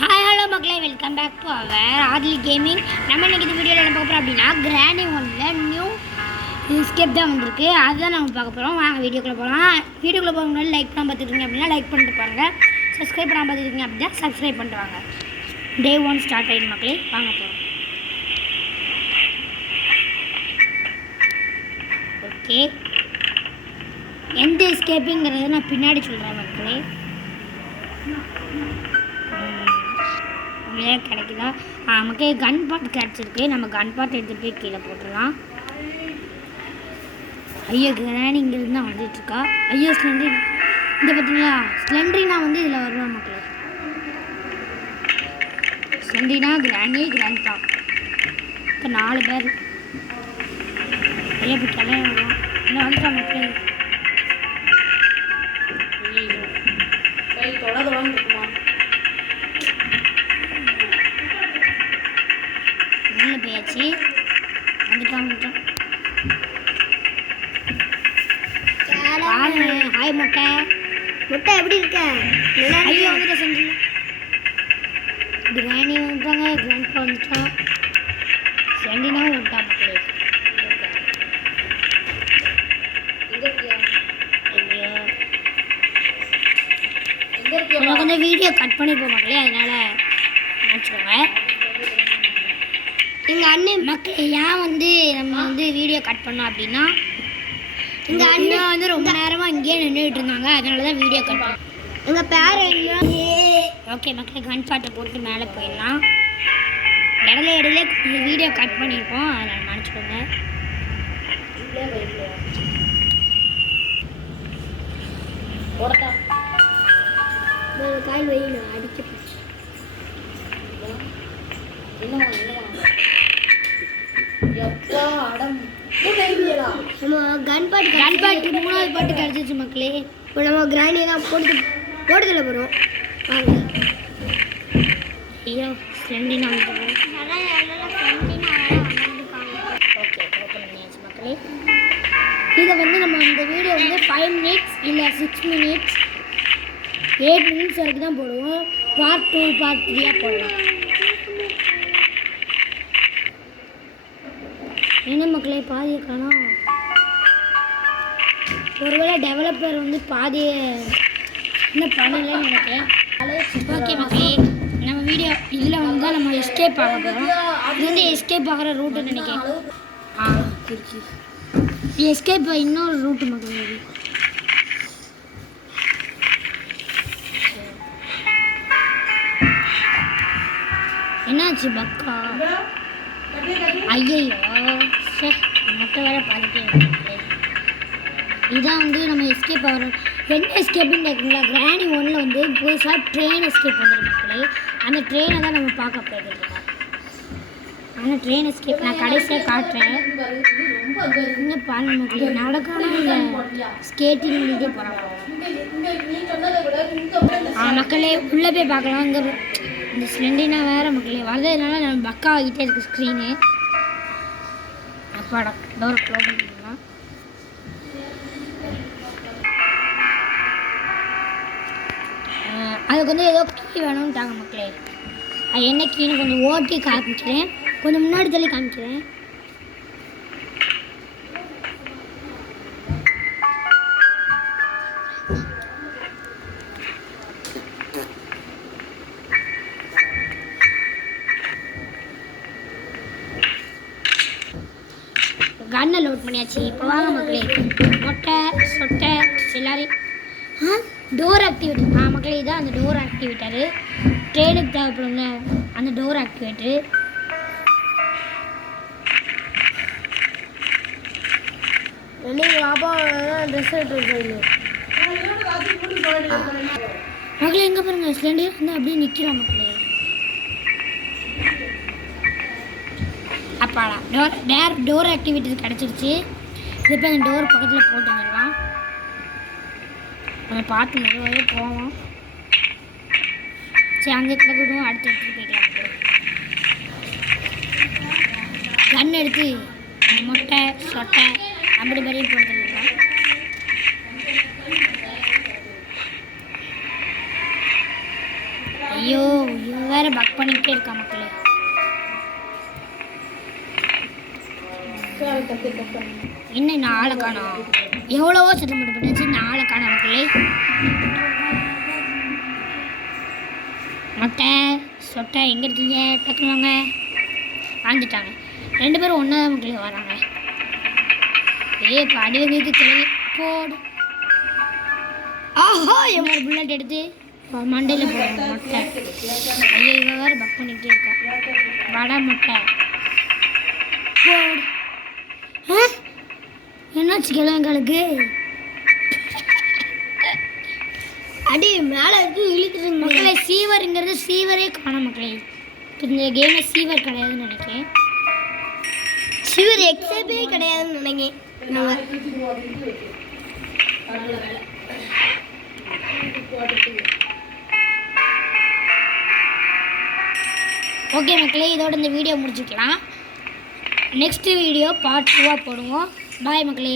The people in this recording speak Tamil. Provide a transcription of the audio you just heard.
ஹாய் ஹலோ மக்களே, வெல்கம் பேக் டு அவர் ஆதிலி கேமிங். நம்ம இன்றைக்கி இந்த வீடியோவில் என்ன பார்க்க போகிறோம் அப்படின்னா, கிராண்டி ஒன்னில் நியூ ஸ்கெப் தான் வந்திருக்கு. அதுதான் நம்ம பார்க்க போகிறோம். வாங்க வீடியோக்குள்ளே போகலாம். வீடியோக்குள்ளே போக முன்னாடி லைக் பண்ண பார்த்துருக்கீங்க அப்படின்னா லைக் பண்ணிட்டு பாருங்கள். சப்ஸ்கிரைப் பண்ணாமல் பார்த்துருக்கீங்க அப்படின்னா சப்ஸ்கிரைப் பண்ணிட்டு வாங்க. டே 1 ஸ்டார்ட் ஆகிடும் மக்களே, வாங்க போகிறோம். ஓகே, எந்த எஸ்கேப்புங்கிறத நான் பின்னாடி சொல்கிறேன் மக்களே. கிடைக்குதா? நமக்கு கன் பாட் கிடச்சிருக்கு. நம்ம கன் பாட் எடுத்துகிட்டு போய் கீழே போட்டுடலாம். ஐயோ, கிராணி இங்கேருந்து தான் வந்துட்டுருக்கா. ஐயோ, ஸ்லெண்ட்ரி இந்த பார்த்தீங்களா? ஸ்லெண்ட்ரினா வந்து இதில் வருவேன் மக்களே. ஸ்லெண்ட்ரினா கிராணி கிராண்ட்பா இப்போ 4 பேர். ஐயோ, இப்போ கிளைய வரும். இன்னும் வந்துட்டா மக்களே. ஐயோ தொலை இருக்குமா? போயாச்சு. வந்துட்டான். ஹாய் முட்டை. முட்டை எப்படி இருக்க? ஐயோ வந்துட்டா. செஞ்சு கிராணி வந்துட்டாங்க. கிராண்ட்பா வந்துட்டான். செண்டினா விட்டா மக்களே. ஐயோ கொஞ்சம் வீடியோ கட் பண்ணி மக்களே, அதனால நினச்சிக்கோங்க. எங்கள் அண்ணன் மக்கள் ஏன் வந்து நம்ம வந்து வீடியோ கட் பண்ணோம் அப்படின்னா, எங்கள் அண்ணன் வந்து ரொம்ப நேரமாக இங்கேயே நின்றுட்டு இருந்தாங்க. அதனால தான் வீடியோ கட் பண்ணோம். எங்கள் பேர் ஓகே மக்கள், கன் பாட்டை போட்டு மேலே போயிடலாம். இடையில கொஞ்சம் வீடியோ கட் பண்ணியிருக்கோம், அதனால் மன்னிச்சுக்கோங்க. கால் வெயில் அடிக்க கன் பாட்டு 3வது பாட்டு கிடச்சிச்சு மக்களே. இப்போ நம்ம கிராண்டியை தான் போடுதல போகிறோம். வாங்க. ஐயோ ஸ்லெண்டினா ஓகே, ஓப்பன் பண்ணியாச்சு மக்களே. இதை வந்து நம்ம இந்த வீடியோ வந்து 5 மினிட்ஸ் இல்லை 6 மினிட்ஸ் 8 மினிட்ஸ் வரைக்கும் தான் போடுவோம். பார்ட் 2 பார்ட் 3 போடலாம். என்ன மக்களே, பாதியை காணோம். ஒருவேளை டெவலப்பர் வந்து பாதியை இன்னும் பண்ணலன்னு நினைக்கிறேன். ஓகே மக்களே, நம்ம வீடியோ இதில் வந்து தான் நம்ம எஸ்கேப் ஆக போகிறோம். இது வந்து எஸ்கேப் ஆகிற ரூட்டுன்னு நினைக்கிறேன். எஸ்கேப் இன்னொரு ரூட்டு மக்களே. என்னாச்சு பக்கா? ஐயோ சார், மொட்டை வேற பாதிட்டே இருக்கு. இதான் வந்து நம்ம எஸ்கேப் ஆகிறோம். என்ன எஸ்கேப்புன்னு கேட்குங்களா? கிராண்டி 1ல் வந்து புதுசாக ட்ரெயின் எஸ்கேப் வந்துருக்கு மக்களே. அந்த ட்ரெயினை தான் நம்ம பார்க்க போயிருக்கோம். ஆனால் ட்ரெயின் எஸ்கேப் நான் கடைசியாக காட்டுறேன். இன்னும் பாருங்க மக்களே, நடக்கணும் இல்லை ஸ்கேட்டிங் இதே போகிறாங்க. மக்களே உள்ளே போய் பார்க்கலாம். இங்கே இந்த ஸ்லெண்டினா வேறு மக்களே வரதுனால நம்ம பக்கா ஆகிட்டே இருக்குது ஸ்க்ரீனு. அப்பாடா, டோரை க்ளோஸ் பண்ணிக்கலாம். அதுக்கு வந்து ஏதோ கீ வேணும்ட்டாங்க மக்களே. அது என்ன கீன்னு கொஞ்சம் ஓட்டி காமிக்கிறேன். கொஞ்சம் முன்னாடி தள்ளி காமிக்கிறேன். கன்னை லோட் பண்ணியாச்சு. இப்போ வாங்க மக்களே, மொட்டை சொட்டை எல்லாரையும் டோர் ஆக்டிவேட். மக்களே இதான் அந்த டோர் ஆக்டிவேட்டரு. ட்ரெயினுக்கு தேவைப்படுங்க அந்த டோர் ஆக்டிவேட்டரு. மக்களே எங்கே பாருங்க, ஸ்லெண்டர் வந்து அப்படியே நிற்கிறான் மக்களே. அப்பாடா, டோர் ஆக்டிவிட்டி கிடச்சிருச்சு. இப்போ அந்த டோர் பக்கத்தில் போட்டு வந்துடலாம். நம்ம பார்த்து மெதுவாகவே போவோம். சரி, அங்கே கிடக்கட்டும், அடுத்து எடுத்துகிட்டு போய்க்கலாம். கன் எடுத்து மொட்டை சொட்டை அப்படி மாதிரி போட்டு வந்துடலாம். ஐயோ ஐயோ வேற பக் பண்ணிக்கிட்டே இருக்கா மக்களே. இன்னும் நான் ஆளை காணோம். எவ்வளவோ சத்தம் போட்டு போட்டுச்சு, நான் ஆளை காணோம் மக்களே. மொட்டை சொட்டை எங்கே இருக்கீங்க? டக்குனு வாங்க. வாழ்ந்துட்டாங்க 2 பேரும் ஒன்றா தான் மக்களே வராங்க. இப்போ அடிவங்களுக்கு கிளவி போடு. ஆஹா எவ்வளோ புல்லட் எடுத்து மண்டையில் போடுவோம். மொட்டை ஐயோ இவ வேறு பக் பண்ணிக்கிட்டே இருக்கா. வடை முட்டை போடு. என்னாச்சு கிழவங்களுக்கு? அடி மேலே இருக்கு இழுக்குது மக்களை. சீவருங்கிறது சீவரே காணும் மக்களே. இந்த கேமில் சீவர் கிடையாதுன்னு நினைக்கிறேன். சிவர் எக்ஸாம்பே கிடையாதுன்னு நினைக்கிறேன். ஓகே மக்களே, இதோட இந்த வீடியோ முடிச்சுக்கலாம். நெக்ஸ்ட் வீடியோ பார்ட் 2 போடுவோம். பாய் மக்களே.